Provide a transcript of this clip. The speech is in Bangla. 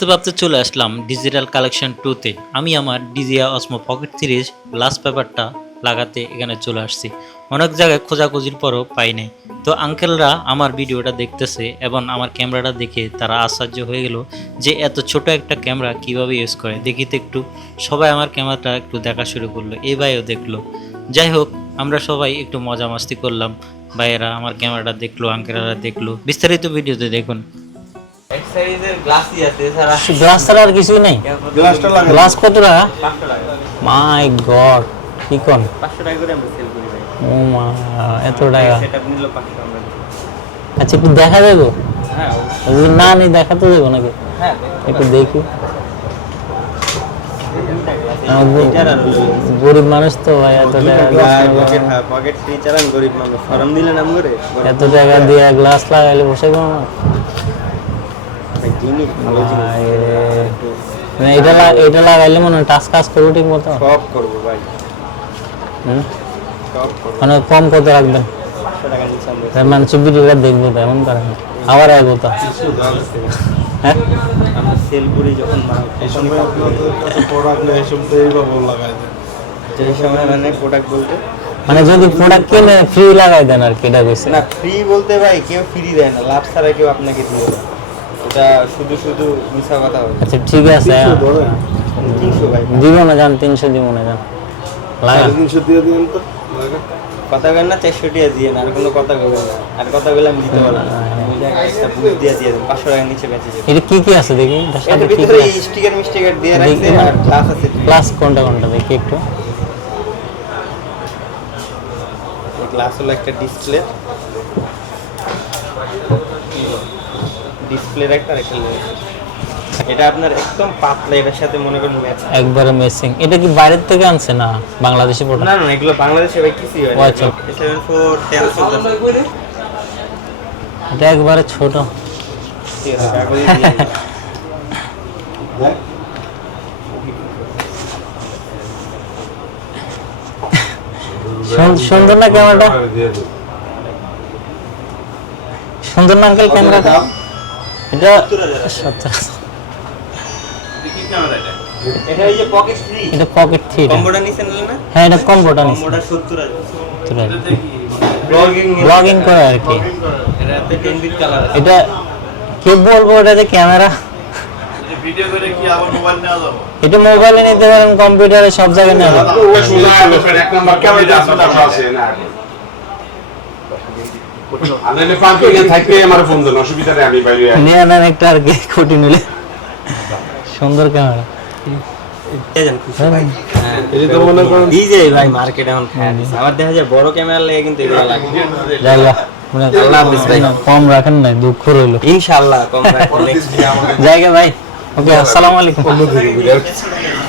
ভাবতে ভাবতে চলে আসলাম ডিজিটাল কালেকশন টুতে আমি আমার DJI Osmo pocket series glass পেপারটা লাগাতে এখানে চলে আসছি। অনেক জায়গায় খোঁজাখুঁজির পরও পাই নাই। তো আঙ্কেলরা আমার ভিডিওটা দেখতেছে এবং আমার ক্যামেরাটা দেখে তারা আশ্চর্য হয়ে গেল যে এত ছোট একটা ক্যামেরা কীভাবে ইউজ করে। দেখি তো একটু। সবাই আমার ক্যামেরাটা একটু দেখা শুরু করল। এই ভাইও দেখল। যাই হোক, আমরা সবাই একটু মজা মাস্তি করলাম। ভাইয়েরা আমার ক্যামেরাটা দেখল আঙ্কেলরা দেখল। বিস্তারিত ভিডিওতে দেখুন। সাইজের গ্লাসই আছে এছাড়া গ্লাস ছাড়া আর কিছুই নাই। গ্লাসটা লাগাই গ্লাস কত টাকা পাঁচশো টাকা মাই গড কি কোন? পাঁচশো টাকা করে আমরা সেল করি ভাই। ও মা এত টাকা। সেটা নিল পাঁচশো আমরা আচ্ছা একটু দেখা দেবো? হ্যাঁ না নেই দেখাতে দেবো নাকি? হ্যাঁ একটু দেখি। গো- গরিব মানুষ তো ভাই এত টাকা পকেট হ্যাঁ ফ্রি চালান গরিব মানুষ। ফরম দিলেন আম করে এত টাকা দিয়ে গ্লাস লাগাইলে বসে না? ভাই জিনিস ভালো জিনিস। মানে এটা এটা লাগাইলে মনে হয় টাচ কাজ করব ঠিক মতো। সব করব ভাই। হুম? মানে কম কত রাখবেন। পাঁচশো টাকা নিচে আমরা তার মানুষ ভিডিওটা দেখব তো এমন করেন আবার আসব তো। হ্যাঁ? আমরা সেল করি যখন মাল এই তখনই সময় আপনাদের কাছে প্রোডাক্ট নেই এসব তো এইভাবে লাগাই দেন। যে সময় মানে প্রোডাক্ট বলতে? মানে যদি প্রোডাক্ট কিনে ফ্রি লাগাই দেন আর কি এটা না ফ্রি বলতে ভাই কেউ ফ্রি দেয় না। লাভ ছাড়া কেউ আপনাকে দিয়ে দেয়। এটা শুধু শুধু মিশা কথা হবে আচ্ছা ঠিক আছে তিনশো ভাই। দিব না জান তিনশো দিব না লাগান সাড়ে তিনশো দিয়ে দিন তো। কথা বলেন না চারশো টাকা দিয়ে আর কোনো কথা বলবেন না। আর কথা বলে আমি দিতে না। টাকার নিচে এটা কি কি আছে দেখি? স্টিকার মিস্টিকার দিয়ে দেখি রাখছে আর গ্লাস আছে। প্লাস কোনটা কোনটা দেখি একটু। গ্লাস হলো একটা ডিসপ্লে ডিসপ্লের একটা আর একটা lens। এটা আপনার একদম পাতলা এটার সাথে মনে করেন ম্যাচ একবারে মেসিং এটা কি বাইরের থেকে আনছে না? বাংলাদেশি প্রোডাক্ট না না এগুলো বাংলাদেশে ভাই কিছুই হয় ও আচ্ছা। সেভেন ফোর টেন এটা একবারে ছোট। সুন্দর না ক্যামেরাটা সুন্দর না আঙ্কেল ক্যামেরাটা এটা সত্তর এটা এই যে পকেট ফ্রি এটা পকেট থ্রি কম্বোটা নিছেন না হ্যাঁ এটা কম্পোটা নিচ্ছে কম্বোটা সত্তর হাজার। ব্লগিং করে আর কি। এটাতে টেন বিট কালার আছে? এটা কে বলব এটা যে ক্যামেরা ভিডিও করে কি আবার মোবাইল নেওয়া যাবে? এটা মোবাইলে নিতে পারেন কম্পিউটারে সব জায়গায় নেওয়া যাবে। এক নাম্বার ক্যামেরা আছে না সুন্দর ক্যামেরা এই যান খুশি ভাই। এই তো করেন এই যে ভাই মার্কেট এখন। খায়া দিছে আবার দেখা যায় বড় ক্যামেরা লাগে কিন্তু জায়গা আল্লাহ হাফেজ ভাই। কম রাখেন না দুঃখ রইল। ইনশাআল্লাহ কম রাখব জায়গা ভাই ওকে আসসালামু আলাইকুম।